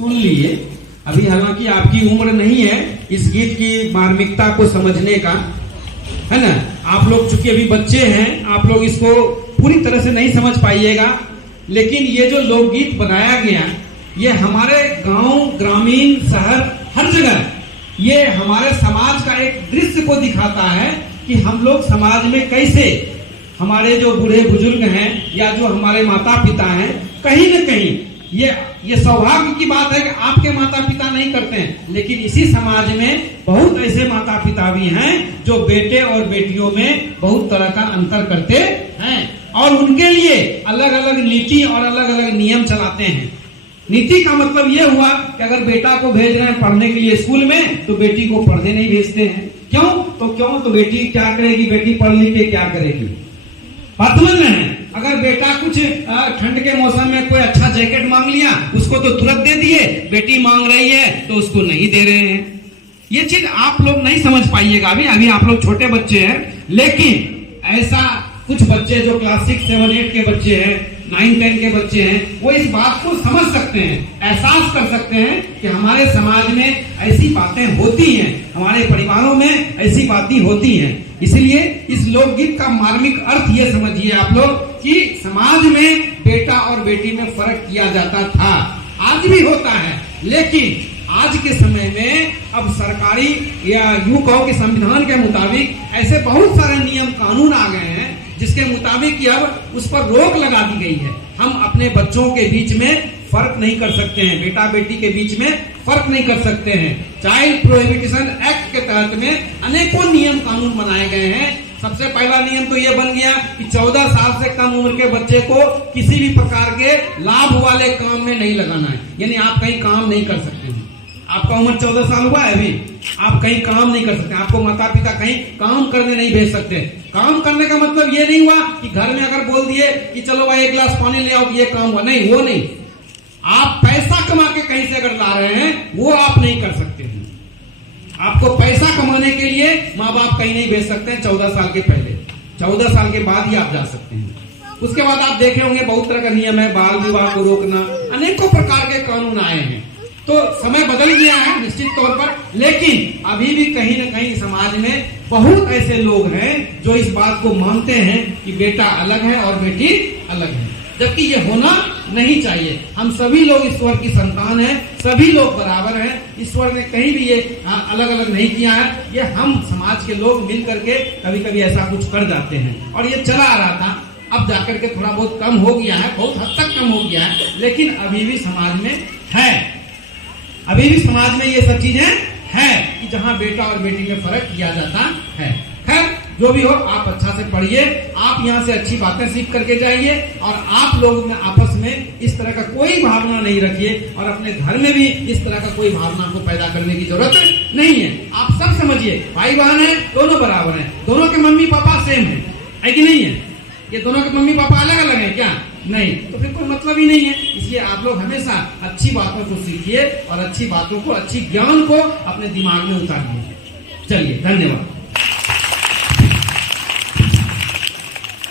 सुन लिए। अभी हालांकि आपकी उम्र नहीं है इस गीत की मार्मिकता को समझने का, है ना। आप लोग चूंकि अभी बच्चे हैं, आप लोग इसको पूरी तरह से नहीं समझ पाइएगा, लेकिन ये जो लोकगीत बनाया गया ये हमारे गांव, ग्रामीण, शहर, हर जगह ये हमारे समाज का एक दृश्य को दिखाता है कि हम लोग समाज में कैसे हमारे जो बूढ़े बुजुर्ग हैं या जो हमारे माता पिता हैं, कहीं न कहीं ये सौभाग्य की बात है कि आपके माता पिता नहीं करते हैं, लेकिन इसी समाज में बहुत ऐसे माता पिता भी हैं जो बेटे और बेटियों में बहुत तरह का अंतर करते हैं और उनके लिए अलग अलग नीति और अलग अलग नियम चलाते हैं। नीति का मतलब ये हुआ कि अगर बेटा को भेज रहे हैं पढ़ने के लिए स्कूल में, तो बेटी को पढ़ने नहीं भेजते हैं। क्यों? तो बेटी क्या करेगी? बेटी पढ़ लिख के क्या करेगी? बात समझ में है। अगर बेटा कुछ ठंड के मौसम में कोई अच्छा जैकेट मांग लिया, उसको तो तुरंत दे दिए, बेटी मांग रही है तो उसको नहीं दे रहे हैं। ये चीज आप लोग नहीं समझ पाइएगा, अभी आप लोग छोटे बच्चे हैं, लेकिन ऐसा कुछ बच्चे जो क्लास 6, 7, 8 के बच्चे हैं, 9, 10 के बच्चे हैं, वो इस बात को समझ सकते हैं, एहसास कर सकते हैं कि हमारे समाज में ऐसी बातें होती हैं, हमारे परिवारों में ऐसी बातें होती हैं। इसलिए इस लोकगीत का मार्मिक अर्थ ये समझिए आप लोग कि समाज में बेटा और बेटी में फर्क किया जाता था, आज भी होता है, लेकिन आज के समय में अब सरकारी या यूं कहो कि संविधान के मुताबिक ऐसे बहुत सारे नियम कानून आ गए हैं जिसके मुताबिक अब उस पर रोक लगा दी गई है। हम अपने बच्चों के बीच में फर्क नहीं कर सकते हैं, बेटा बेटी के बीच में फर्क नहीं कर सकते हैं। चाइल्ड प्रोहिबिशन एक्ट के तहत में अनेकों नियम कानून बनाए गए हैं। सबसे पहला नियम तो यह बन गया कि 14 साल से कम उम्र के बच्चे को किसी भी प्रकार के लाभ वाले काम में नहीं लगाना है, यानी आप कहीं काम नहीं कर सकते हैं। आपका उम्र 14 साल हुआ है, अभी आप कहीं काम नहीं कर सकते, आपको माता पिता कहीं काम करने नहीं भेज सकते। काम करने का मतलब ये नहीं हुआ कि घर में अगर बोल दिए कि चलो भाई 1 गिलास पानी ले आओ, ये काम हुआ, नहीं, वो नहीं। आप पैसा कमा के कहीं से अगर ला रहे हैं, वो आप नहीं कर सकते हैं। आपको पैसा कमाने के लिए माँ बाप कहीं नहीं भेज सकते हैं 14 साल के पहले, 14 साल के बाद ही आप जा सकते हैं। उसके बाद आप देखे होंगे बहुत तरह का नियम है, बाल विवाह को रोकना, अनेकों प्रकार के कानून आए हैं। तो समय बदल गया है निश्चित तौर पर, लेकिन अभी भी कहीं न कहीं समाज में बहुत ऐसे लोग हैं जो इस बात को मानते हैं कि बेटा अलग है और बेटी अलग है, जबकि ये होना नहीं चाहिए। हम सभी लोग ईश्वर की संतान हैं, सभी लोग बराबर हैं। ईश्वर ने कहीं भी ये अलग अलग नहीं किया है, ये हम समाज के लोग मिल करके कभी कभी ऐसा कुछ कर जाते हैं और ये चला आ रहा था। अब जाकर के थोड़ा बहुत कम हो गया है, बहुत हद तक कम हो गया है, लेकिन अभी भी समाज में है, अभी भी समाज में ये सब चीजें हैं कि जहां बेटा और बेटी में फर्क किया जाता है। खैर जो भी हो, आप अच्छा से पढ़िए, आप यहाँ से अच्छी बातें सीख करके जाइए और आप लोगों में आपस में इस तरह का कोई भावना नहीं रखिए और अपने घर में भी इस तरह का कोई भावना को पैदा करने की जरूरत नहीं है। आप सब समझिए, भाई बहन है, दोनों बराबर हैं, दोनों के मम्मी पापा सेम है कि नहीं है? ये दोनों के मम्मी पापा अलग अलग हैं क्या? नहीं, तो फिर कोई मतलब ही नहीं है। इसलिए आप लोग हमेशा अच्छी बातों को सीखिए और अच्छी बातों को, अच्छी ज्ञान को अपने दिमाग में उतारिए। चलिए, धन्यवाद।